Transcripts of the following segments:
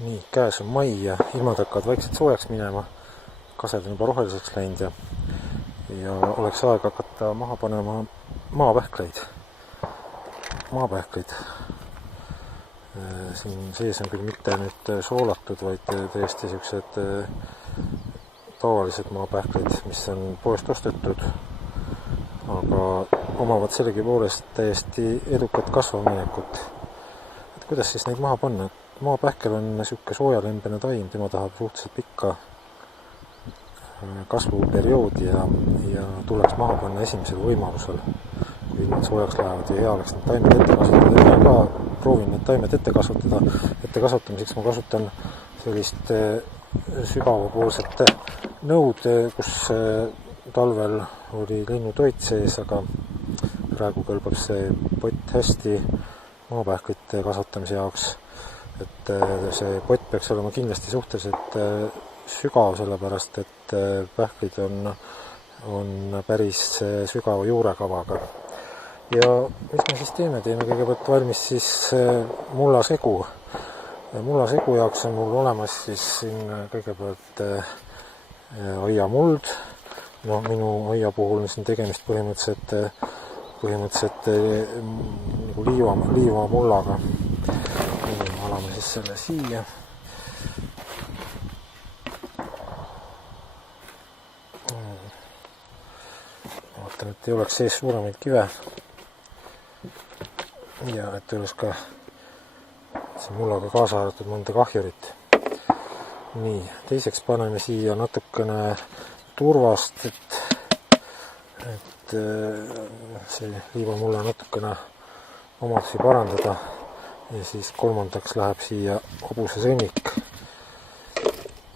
Nii, käes on mai ja ilmad hakkavad vaikselt soojaks minema. Kased on juba roheliseks läinud ja oleks aeg hakata maha panema maapähkleid. Siin sees on küll mitte nüüd soolatud, vaid täiesti siuksed tavalised maapähklid, mis on poest ostetud, aga omavad sellegipoolest täiesti edukat kasvaminekut. Et kuidas siis neid maha panna? Maapähkel on niisugune soojalembene taim, tema tahab suhteliselt pikka kasvuperioodi ja tuleks maha panna esimesel võimalusel, kui ilmad soojaks lähevad ja hea oleks need taimed ette kasvatada. Mina ka proovin need taimed ette kasvatamiseks ma kasutan sellist sügavapoolset nõud, kus talvel oli linnutoit sees, aga praegu kõlbab see pott hästi maapähklite kasvatamise jaoks. Et see pott peaks olema kindlasti suhteliselt sügav, sellepärast et pähklid on päris sügava juurekavaga. Ja mis me siis teeme? Teeme kõigepealt valmis siis mullasegu. Mullasegu jaoks on mul olemas siis siin kõigepealt aiamuld. Minu aia puhul on siin tegemist põhimõtteliselt nagu liivamullaga. Alame siis selle siia. Vaatan, et ei oleks sees suuremaid kive ja et ei oleks ka siin mullaga kaasa arvatud mõnda kahjurit. Nii, teiseks paneme siia natukene turvast, et see liivamulla natukene omadusi parandada. Ja siis kolmandaks läheb siia hobusesõnnik,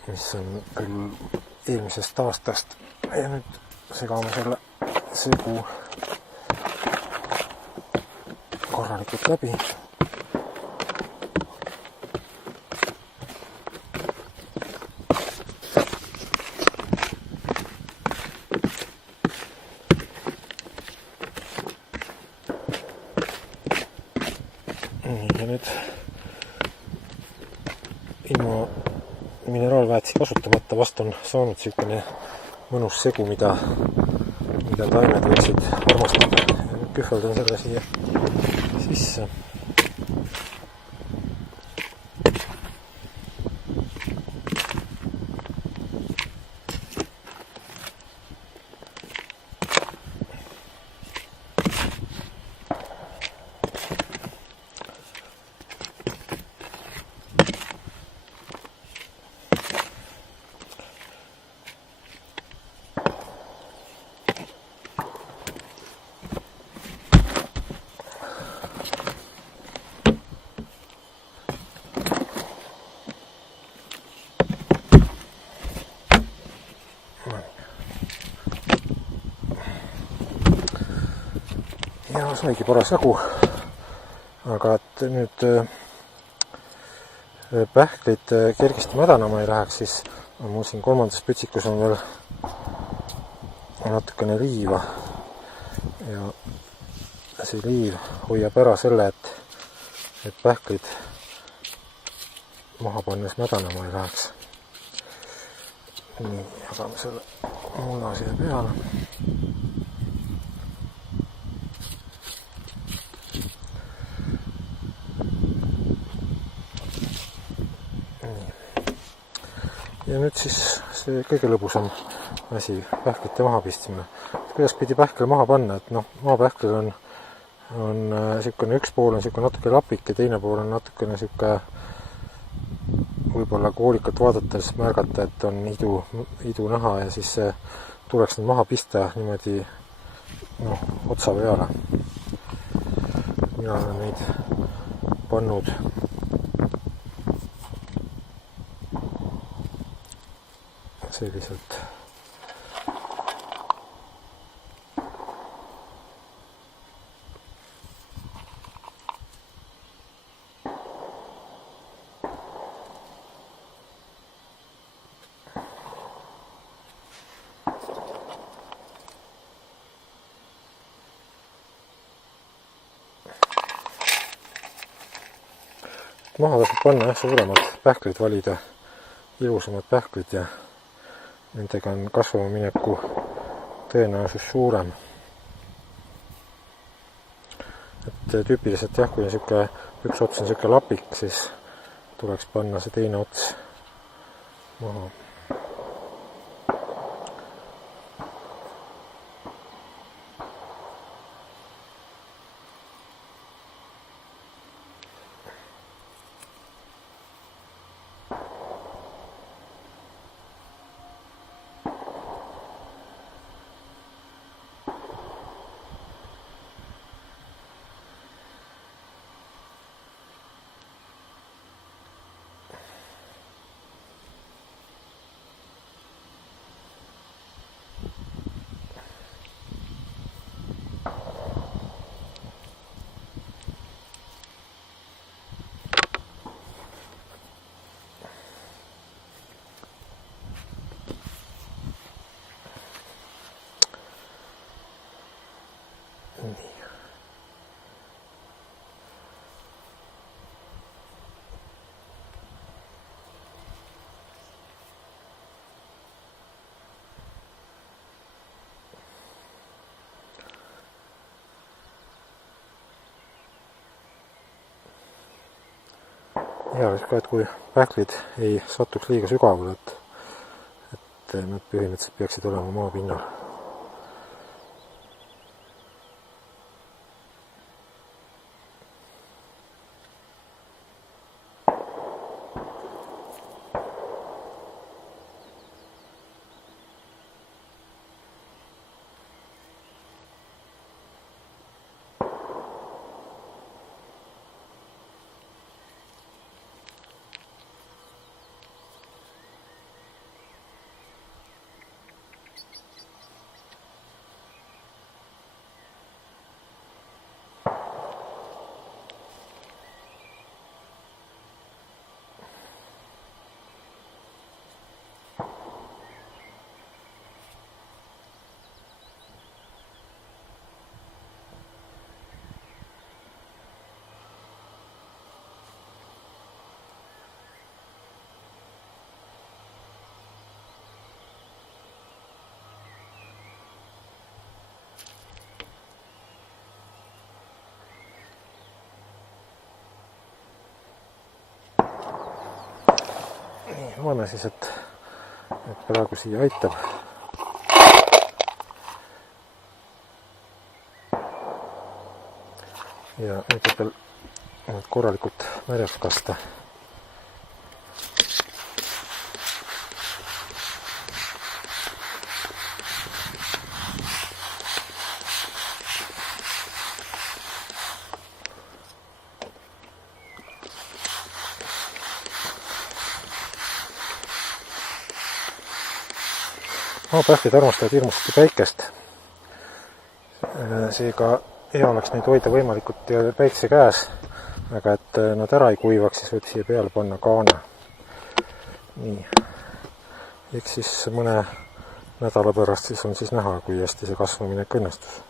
mis on küll eelmisest aastast. Ja nüüd segame selle segu korralikult läbi. Ja nüüd ilma mineraalväetisi kasutamata vast on saanud selline mõnus segu, mida taimed võiksid armastada. Ja nüüd kühveldan selle siia sisse. Ja saigi paras jagu, aga et nüüd pähklid kergesti mädanama ei läheks, siis on mul siin kolmandas pütsikus on veel natukene liiva ja see liiv hoiab ära selle, et pähklid maha pannes mädanama ei läheks. Nii, jagame selle mulla siia peale. Ja nüüd siis see kõige lõbusam asi, pähklite maha pistimine. Kuidas pidi pähkel maha panna, et maapähklil on niisugune üks pool on niisugune natuke lapik ja teine pool on natukene niisugune võib-olla koolikalt vaadates märgata, et on idu näha ja siis tuleks need maha pista niimoodi otsa peale. Mina olen neid pannud selliselt. maha tasub panna jah, suuremad pähklid valida, ilusamad pähklid ja nendega on kasvama mineku tõenäosus suurem. Et tüüpiliselt jah, kui on üks ots on siuke lapik, siis tuleks panna see teine ots maha. Hea oleks ka, et kui pähklid ei satuks liiga sügavale, et nad põhimõtteliselt peaksid olema maapinnal. Ma arvan siis, et praegu siia aitab. Ja nüüd võib veel korralikult märjaks kasta. Maapähklid armastavad hirmsasti päikest. Seega hea oleks neid hoida võimalikult päikse käes, aga et nad ära ei kuivaks, siis võib siia peale panna kaane. Nii. Eks siis mõne nädala pärast siis on siis näha, kui hästi see kasvamine õnnestus.